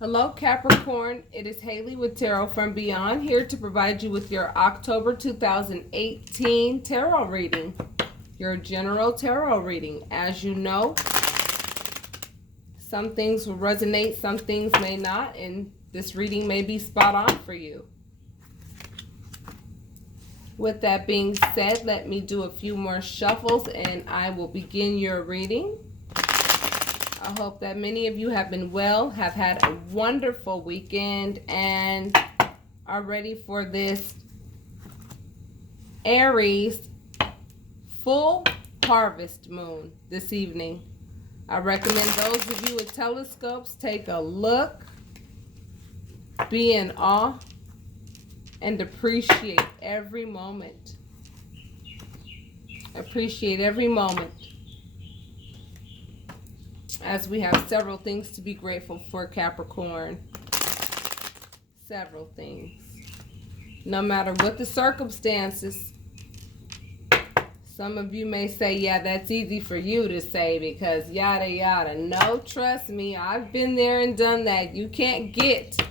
Hello, Capricorn. It is Haley with Tarot from Beyond, here to provide you with your October 2018 tarot reading, your general tarot reading. As you know, some things will resonate, some things may not, and this reading may be spot on for you. With that being said, let me do a few more shuffles and I will begin your reading. I hope that many of you have been well, have had a wonderful weekend, and are ready for this Aries full harvest moon this evening. I recommend those of you with telescopes take a look, be in awe, and appreciate every moment. Appreciate every moment, as we have several things to be grateful for, Capricorn. Several things. No matter what the circumstances. Some of you may say, yeah, that's easy for you to say because yada yada. No, trust me, I've been there and done that. You can't get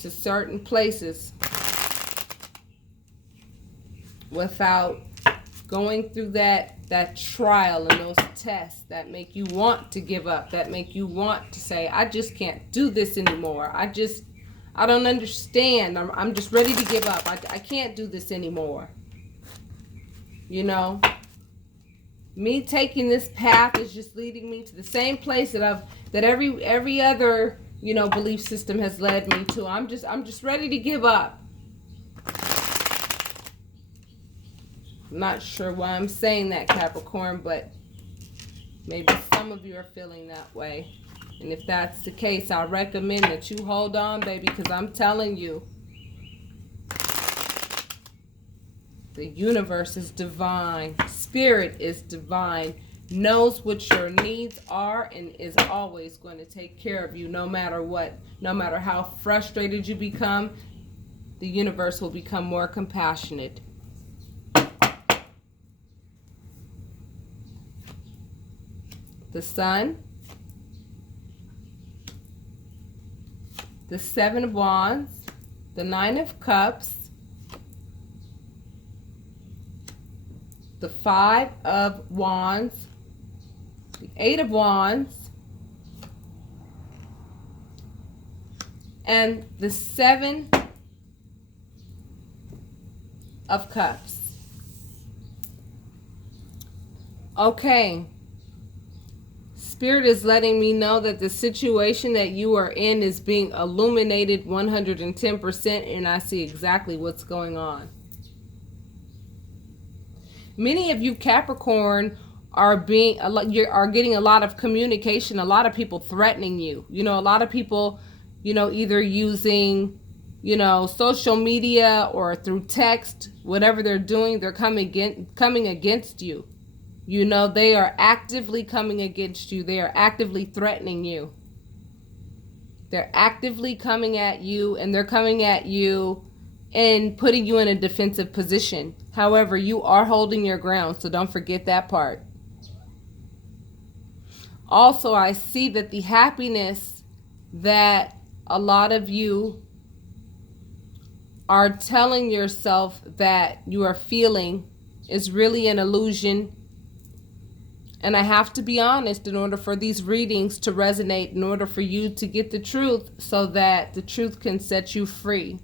to certain places without going through that trial and those tests that make you want to give up, that make you want to say, I just can't do this anymore. I don't understand. I'm just ready to give up. I can't do this anymore. You know, me taking this path is just leading me to the same place that every other, belief system has led me to. I'm just ready to give up. I'm not sure why I'm saying that, Capricorn, but maybe some of you are feeling that way. And if that's the case, I recommend that you hold on, baby, because I'm telling you, the universe is divine. Spirit is divine. Knows what your needs are and is always going to take care of you no matter what. No matter how frustrated you become, the universe will become more compassionate. The Sun, the Seven of Wands, the Nine of Cups, the Five of Wands, the Eight of Wands, and the Seven of Cups. Okay. Spirit is letting me know that the situation that you are in is being illuminated 110%, and I see exactly what's going on. Many of you, Capricorn, are getting a lot of communication, a lot of people threatening you. A lot of people, either using, social media or through text, whatever they're doing, they're coming against you. They are actively coming against you. They are actively threatening you. They're actively coming at you, and they're coming at you and putting you in a defensive position. However, you are holding your ground, so don't forget that part. Also, I see that the happiness that a lot of you are telling yourself that you are feeling is really an illusion. And I have to be honest, in order for these readings to resonate, in order for you to get the truth, so that the truth can set you free.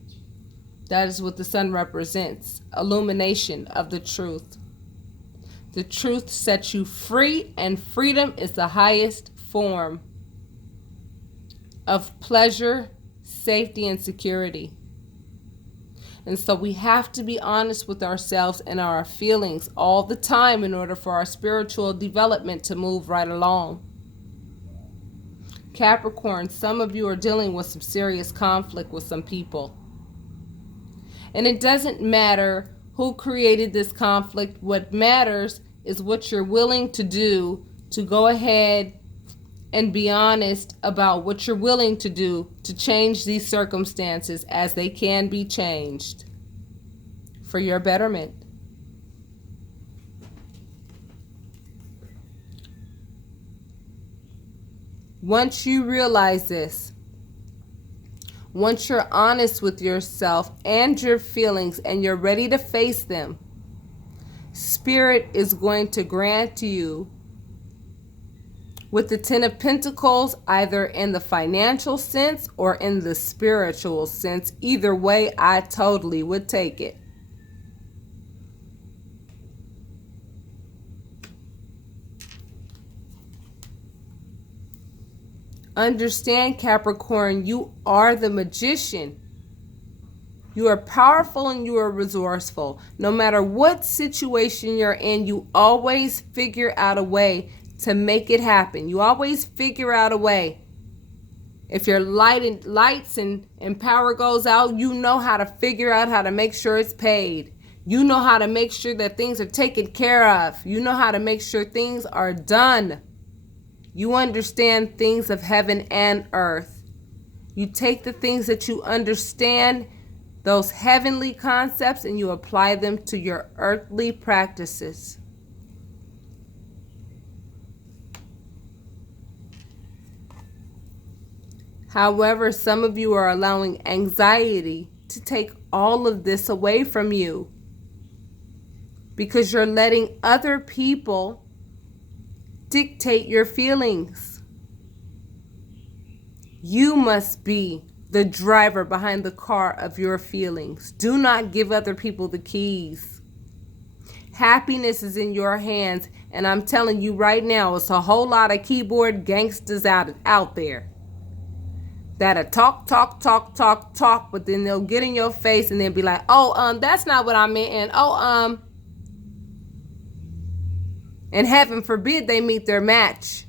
That is what the Sun represents. Illumination of the truth. The truth sets you free, and freedom is the highest form of pleasure, safety, and security. And so we have to be honest with ourselves and our feelings all the time in order for our spiritual development to move right along. Capricorn, some of you are dealing with some serious conflict with some people. And it doesn't matter who created this conflict. What matters is what you're willing to do to go ahead and be honest about what you're willing to do to change these circumstances, as they can be changed for your betterment. Once you realize this, once you're honest with yourself and your feelings and you're ready to face them, Spirit is going to grant you with the Ten of Pentacles, either in the financial sense or in the spiritual sense. Either way, I totally would take it. Understand, Capricorn, you are the magician. You are powerful and you are resourceful. No matter what situation you're in, you always figure out a way to make it happen. You always figure out a way. If your lights and power goes out, you know how to figure out how to make sure it's paid. You know how to make sure that things are taken care of. You know how to make sure things are done. You understand things of heaven and earth. You take the things that you understand, those heavenly concepts, and you apply them to your earthly practices. However, some of you are allowing anxiety to take all of this away from you because you're letting other people dictate your feelings. You must be the driver behind the car of your feelings. Do not give other people the keys. Happiness is in your hands, and I'm telling you right now, it's a whole lot of keyboard gangsters out there that'll talk, but then they'll get in your face and they'll be like, that's not what I meant, and heaven forbid they meet their match.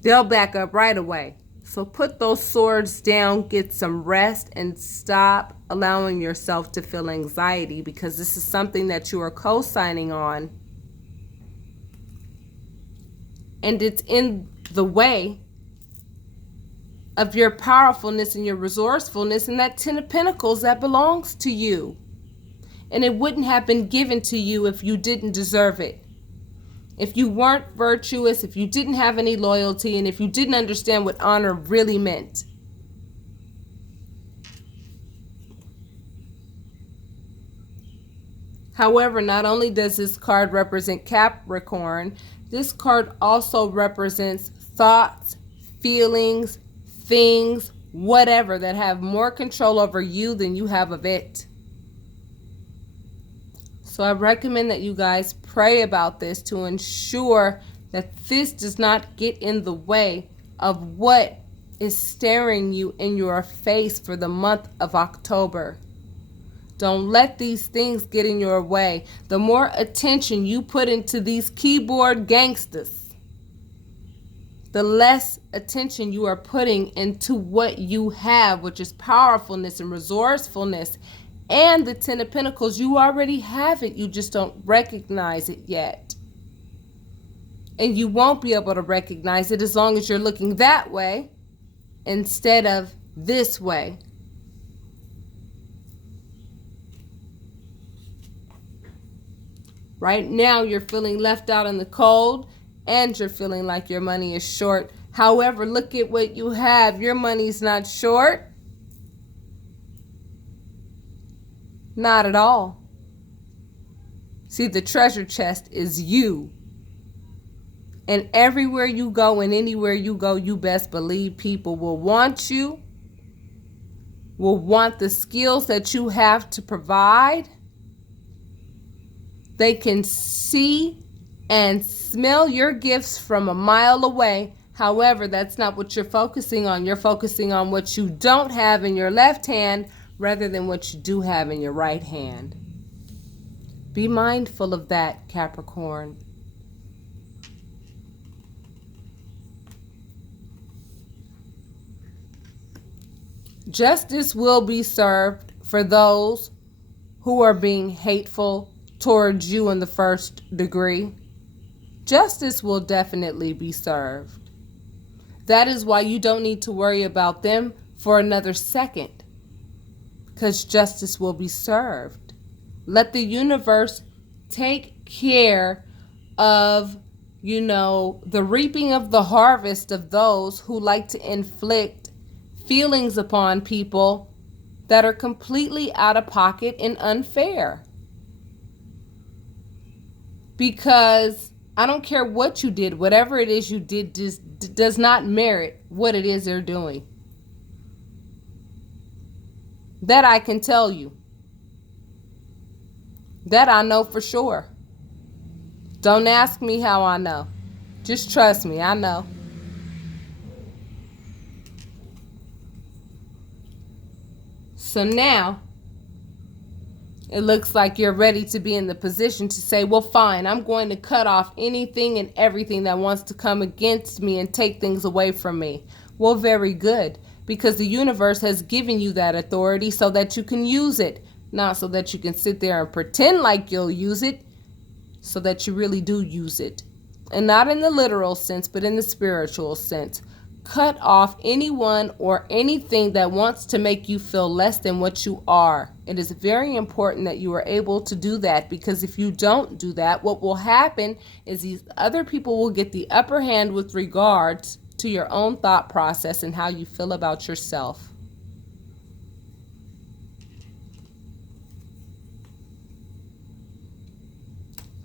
They'll back up right away. So put those swords down, get some rest, and stop allowing yourself to feel anxiety, because this is something that you are co-signing on. And it's in the way of your powerfulness and your resourcefulness and that Ten of Pentacles that belongs to you. And it wouldn't have been given to you if you didn't deserve it. If you weren't virtuous, if you didn't have any loyalty, and if you didn't understand what honor really meant. However, not only does this card represent Capricorn, this card also represents thoughts, feelings, things, whatever, that have more control over you than you have of it. So I recommend that you guys pray about this to ensure that this does not get in the way of what is staring you in your face for the month of October. Don't let these things get in your way. The more attention you put into these keyboard gangsters, the less attention you are putting into what you have, which is powerfulness and resourcefulness. And the Ten of Pentacles, you already have it. You just don't recognize it yet. And you won't be able to recognize it as long as you're looking that way instead of this way. Right now, you're feeling left out in the cold and you're feeling like your money is short. However, look at what you have. Your money's not short. Not at all. See, the treasure chest is you. And everywhere you go and anywhere you go, you best believe people will want you, will want the skills that you have to provide. They can see and smell your gifts from a mile away. However, that's not what you're focusing on. You're focusing on what you don't have in your left hand rather than what you do have in your right hand. Be mindful of that, Capricorn. Justice will be served for those who are being hateful towards you in the first degree. Justice will definitely be served. That is why you don't need to worry about them for another second, because justice will be served. Let the universe take care of the reaping of the harvest of those who like to inflict feelings upon people that are completely out of pocket and unfair. Because I don't care what you did, whatever it is you did just does not merit what it is they're doing. That I can tell you. That I know for sure. Don't ask me how I know. Just trust me, I know. So now, it looks like you're ready to be in the position to say, well, fine, I'm going to cut off anything and everything that wants to come against me and take things away from me. Well, very good, because the universe has given you that authority so that you can use it, not so that you can sit there and pretend like you'll use it, so that you really do use it. And not in the literal sense, but in the spiritual sense. Cut off anyone or anything that wants to make you feel less than what you are. It is very important that you are able to do that, because if you don't do that, what will happen is these other people will get the upper hand with regards to your own thought process and how you feel about yourself.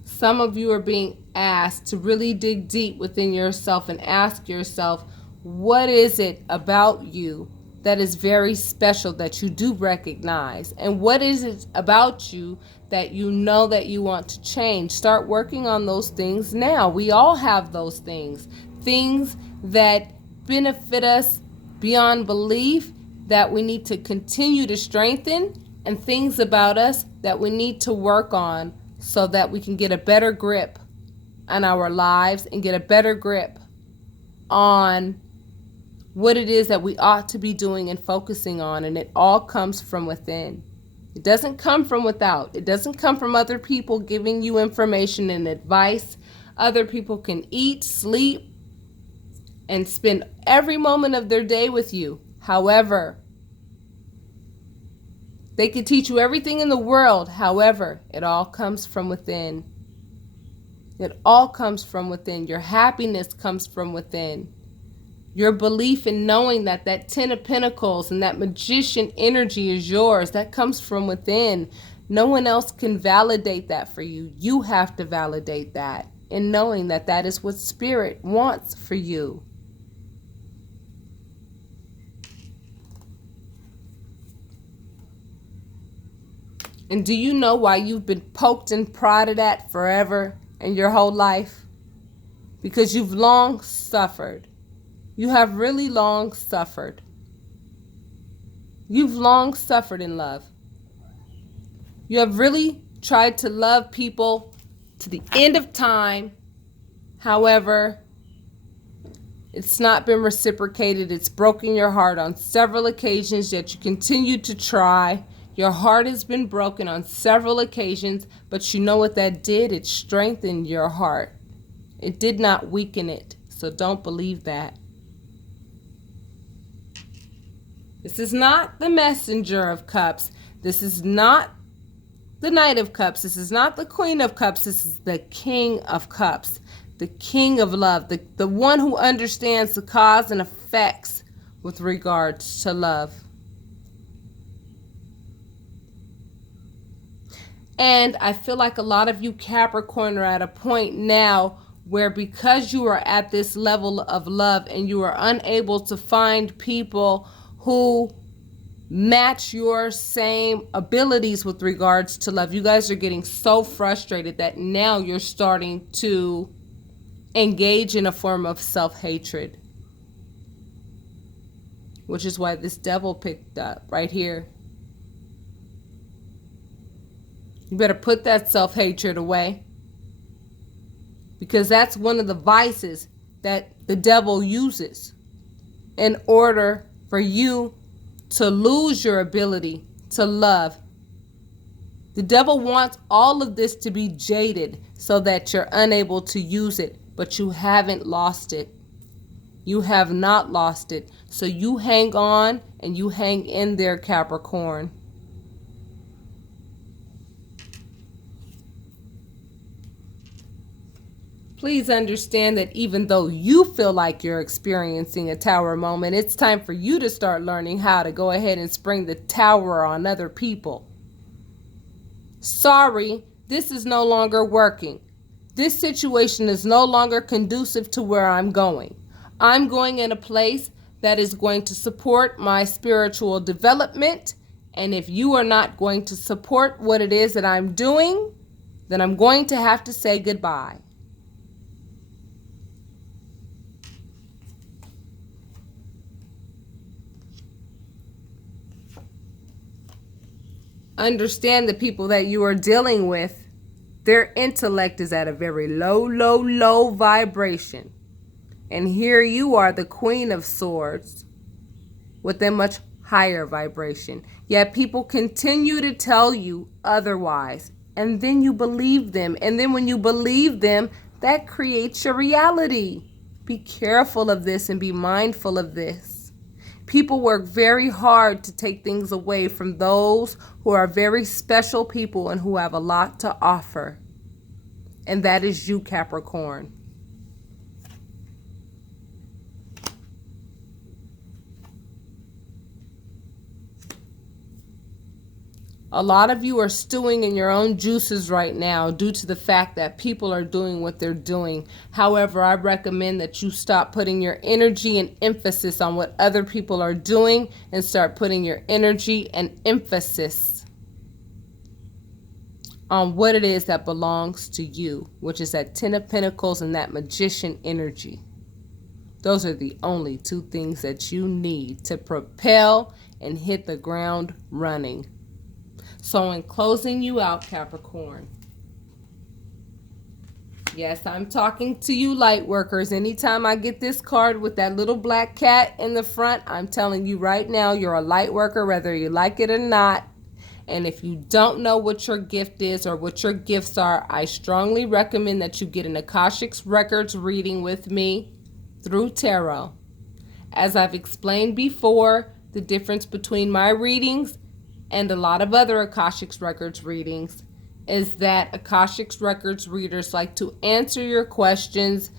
Some of you are being asked to really dig deep within yourself and ask yourself, what is it about you that is very special that you do recognize? And what is it about you that you know that you want to change? Start working on those things now. We all have those things. Things that benefit us beyond belief that we need to continue to strengthen, and things about us that we need to work on so that we can get a better grip on our lives and get a better grip on what it is that we ought to be doing and focusing on. And it all comes from within. It doesn't come from without. It doesn't come from other people giving you information and advice. Other people can eat, sleep, and spend every moment of their day with you. However, they can teach you everything in the world. However, it all comes from within. It all comes from within. Your happiness comes from within. Your belief in knowing that that 10 of Pentacles and that magician energy is yours, that comes from within. No one else can validate that for you. You have to validate that in knowing that that is what Spirit wants for you. And do you know why you've been poked and prodded at forever and your whole life? Because you've long suffered. You have really long suffered. You've long suffered in love. You have really tried to love people to the end of time. However, it's not been reciprocated. It's broken your heart on several occasions, yet you continue to try. Your heart has been broken on several occasions, but you know what that did? It strengthened your heart. It did not weaken it, so don't believe that. This is not the Messenger of Cups. This is not the Knight of Cups. This is not the Queen of Cups. This is the King of Cups, the King of Love, the one who understands the cause and effects with regards to love. And I feel like a lot of you Capricorn are at a point now where, because you are at this level of love and you are unable to find people who match your same abilities with regards to love, you guys are getting so frustrated that now you're starting to engage in a form of self-hatred, which is why this devil picked up right here. You better put that self-hatred away, because that's one of the vices that the devil uses in order for you to lose your ability to love. The devil wants all of this to be jaded so that you're unable to use it, but you haven't lost it. You have not lost it. So you hang on and you hang in there, Capricorn. Please understand that even though you feel like you're experiencing a tower moment, it's time for you to start learning how to go ahead and spring the tower on other people. Sorry, this is no longer working. This situation is no longer conducive to where I'm going. I'm going in a place that is going to support my spiritual development. And if you are not going to support what it is that I'm doing, then I'm going to have to say goodbye. Understand the people that you are dealing with, their intellect is at a very low vibration. And here you are, the Queen of Swords, with a much higher vibration. Yet people continue to tell you otherwise. And then you believe them. And then when you believe them, that creates your reality. Be careful of this and be mindful of this. People work very hard to take things away from those who are very special people and who have a lot to offer. And that is you, Capricorn. A lot of you are stewing in your own juices right now due to the fact that people are doing what they're doing. However, I recommend that you stop putting your energy and emphasis on what other people are doing and start putting your energy and emphasis on what it is that belongs to you, which is that Ten of Pentacles and that Magician energy. Those are the only two things that you need to propel and hit the ground running. So in closing you out, Capricorn, yes, I'm talking to you light workers. Anytime I get this card with that little black cat in the front, I'm telling you right now, you're a light worker, whether you like it or not. And if you don't know what your gift is or what your gifts are, I strongly recommend that you get an Akashic Records reading with me through tarot. As I've explained before, the difference between my readings and a lot of other Akashic Records readings is that Akashic Records readers like to answer your questions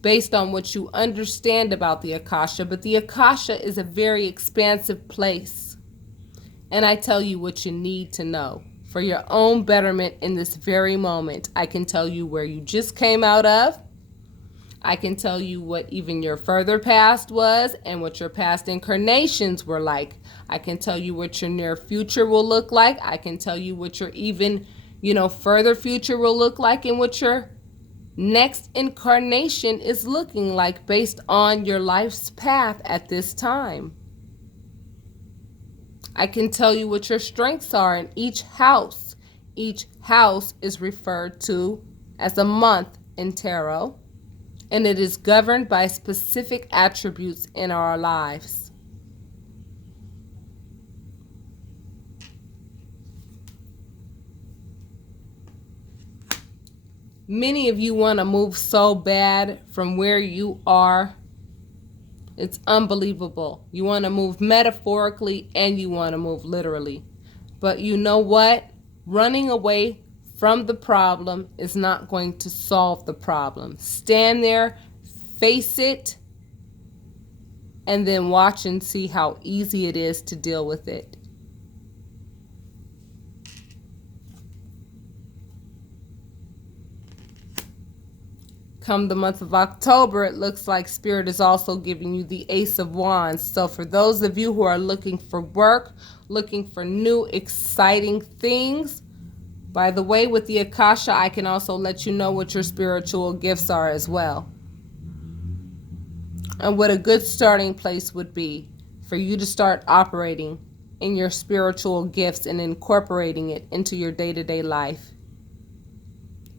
based on what you understand about the Akasha, but the Akasha is a very expansive place. And I tell you what you need to know for your own betterment in this very moment. I can tell you where you just came out of. I can tell you what even your further past was and what your past incarnations were like. I can tell you what your near future will look like. I can tell you what your even, further future will look like and what your next incarnation is looking like based on your life's path at this time. I can tell you what your strengths are in each house. Each house is referred to as a month in tarot, and it is governed by specific attributes in our lives. Many of you want to move so bad from where you are. It's unbelievable. You want to move metaphorically and you want to move literally. But you know what? Running away from the problem is not going to solve the problem. Stand there, face it, and then watch and see how easy it is to deal with it. Come the month of October, it looks like Spirit is also giving you the Ace of Wands. So for those of you who are looking for work, looking for new exciting things, by the way, with the Akasha, I can also let you know what your spiritual gifts are as well. And what a good starting place would be for you to start operating in your spiritual gifts and incorporating it into your day-to-day life.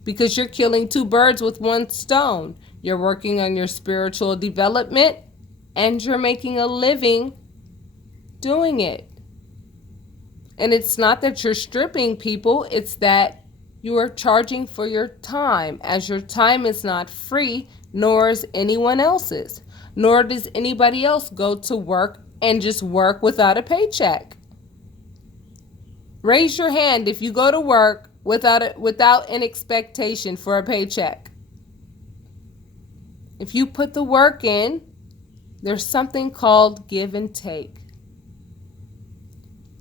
Because you're killing two birds with one stone. You're working on your spiritual development and you're making a living doing it. And it's not that you're stripping people, it's that you are charging for your time, as your time is not free, nor is anyone else's. Nor does anybody else go to work and just work without a paycheck. Raise your hand if you go to work without an expectation for a paycheck. If you put the work in, there's something called give and take.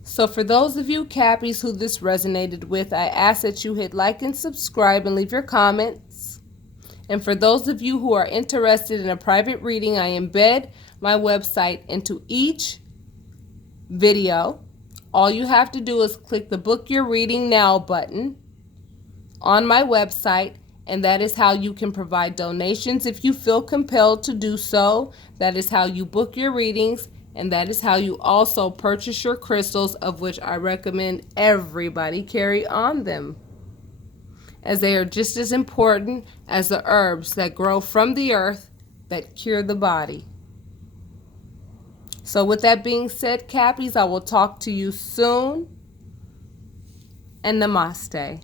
So for those of you Cappies who this resonated with, I ask that you hit like and subscribe and leave your comments. And for those of you who are interested in a private reading, I embed my website into each video. All you have to do is click the Book Your Reading Now button on my website, and that is how you can provide donations if you feel compelled to do so. That is how you book your readings, and that is how you also purchase your crystals, of which I recommend everybody carry on them, as they are just as important as the herbs that grow from the earth that cure the body. So with that being said, Cappies, I will talk to you soon, and namaste.